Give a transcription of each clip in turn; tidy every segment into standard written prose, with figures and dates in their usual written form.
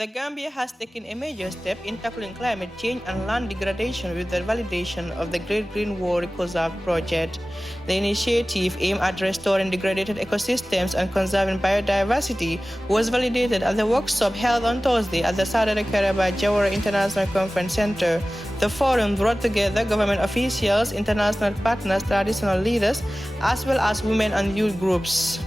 The Gambia has taken a major step in tackling climate change and land degradation with the validation of the Great Green Wall RECOSERV project. The initiative, aimed at restoring degraded ecosystems and conserving biodiversity, was validated at the workshop held on Thursday at the Saturday Kairaba Jawara International Conference Center. The forum brought together government officials, international partners, traditional leaders, as well as women and youth groups.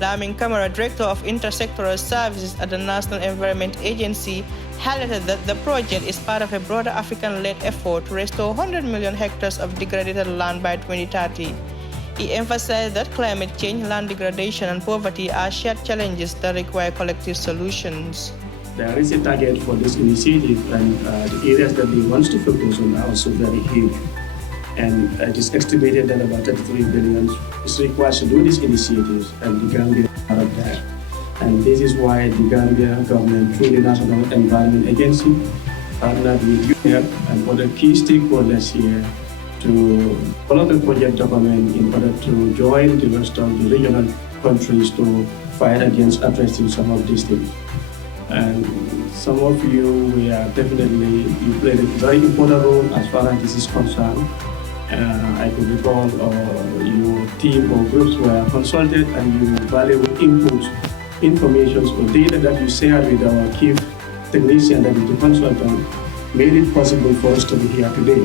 Lamin Kamara, Director of Intersectoral Services at the National Environment Agency, highlighted that the project is part of a broader African-led effort to restore 100 million hectares of degraded land by 2030. He emphasized that climate change, land degradation, and poverty are shared challenges that require collective solutions. There is a target for this initiative, and the areas that they want to focus on are also very huge. And it is estimated that about 33 billion is required to do these initiatives, and the Gambia is part of that. And this is why the Gambia government, through the National Environment Agency, partnered with UNEP and other key stakeholders here to develop a project document in order to join the rest of the regional countries to fight against addressing some of these things. And some of you you played a very important role as far as this is concerned. I could recall your team or groups were consulted, and you valuable inputs, information or data that you shared with our key technician, that is the consultant, made it possible for us to be here today.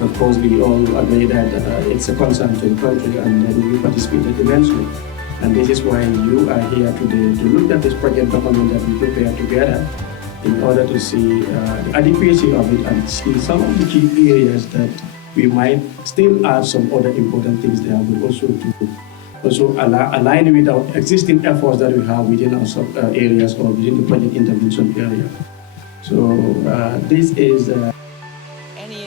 Of course, we all agree that it's a concern to the country, and we participated immensely. And this is why you are here today to look at this project document that we prepared together in order to see the adequacy of it and see some of the key areas that we might still add some other important things there, but also align with our existing efforts that we have within our areas or within the project intervention area. So this is.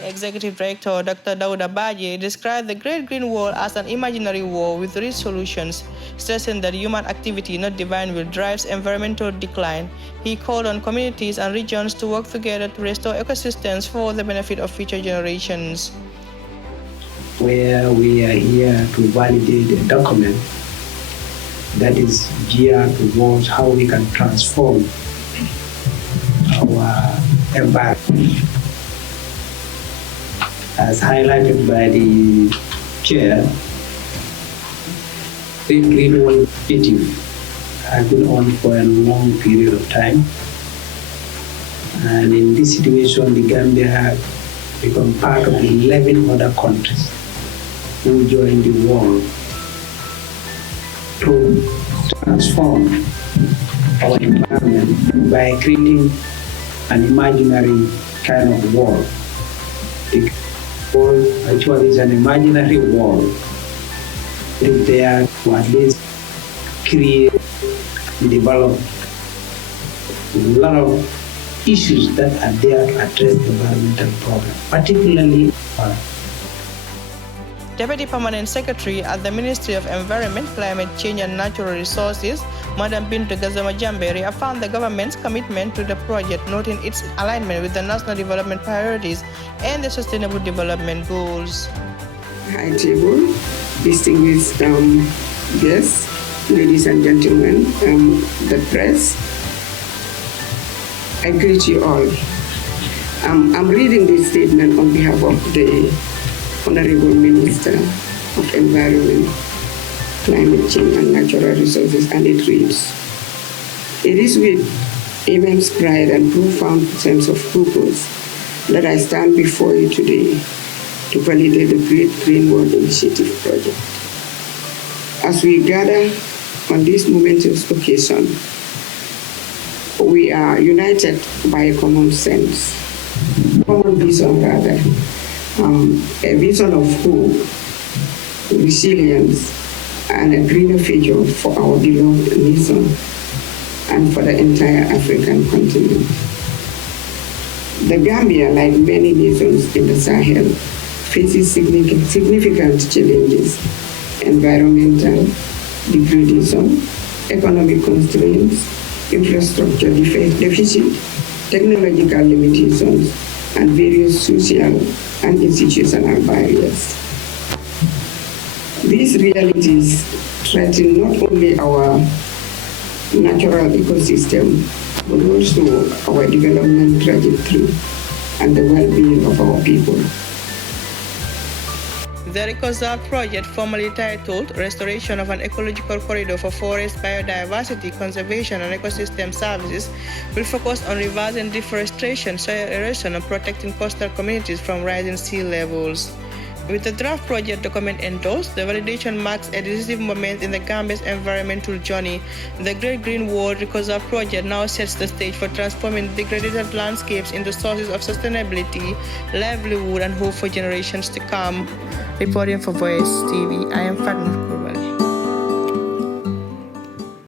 Executive Director Dr. Dawda described the Great Green Wall as an imaginary wall with real solutions, stressing that human activity, not divine will, drives environmental decline. He called on communities and regions to work together to restore ecosystems for the benefit of future generations. Where we are here to validate a document that is geared towards how we can transform our environment. As highlighted by the chair, the Green Wall Initiative has been on for a long period of time. And in this situation, the Gambia has become part of 11 other countries who joined the wall to transform our environment by creating an imaginary kind of wall. The wall actually is an imaginary wall. It is there to at least create and develop a lot of issues that are there to address the environmental problem, particularly Deputy Permanent Secretary at the Ministry of Environment, Climate Change and Natural Resources, Madam Bintu Gazama-Jambere, affirmed the government's commitment to the project, noting its alignment with the national development priorities and the Sustainable Development Goals. High table, distinguished guests, ladies and gentlemen, the press, I greet you all. I'm reading this statement on behalf of the Honorable Minister of Environment, Climate Change and Natural Resources, and it reads, "It is with immense pride and profound sense of purpose that I stand before you today to validate the Great Green Wall Initiative project. As we gather on this momentous occasion, we are united by a common sense, common vision rather, a vision of hope, resilience, and a greener future for our beloved nation and for the entire African continent. The Gambia, like many nations in the Sahel, faces significant challenges: environmental degradation, economic constraints, infrastructure deficit, technological limitations, and various social and institutional barriers. These realities threaten not only our natural ecosystem, but also our development trajectory and the well-being of our people. The RECOSERV project, formally titled Restoration of an Ecological Corridor for Forest Biodiversity, Conservation and Ecosystem Services, will focus on reversing deforestation, soil erosion, and protecting coastal communities from rising sea levels. With the draft project document endorsed, the validation marks a decisive moment in the Gambia's environmental journey. The Great Green Wall RECOSERV project now sets the stage for transforming degraded landscapes into sources of sustainability, livelihood, and hope for generations to come. Reporting for Voice TV, I am Fatma.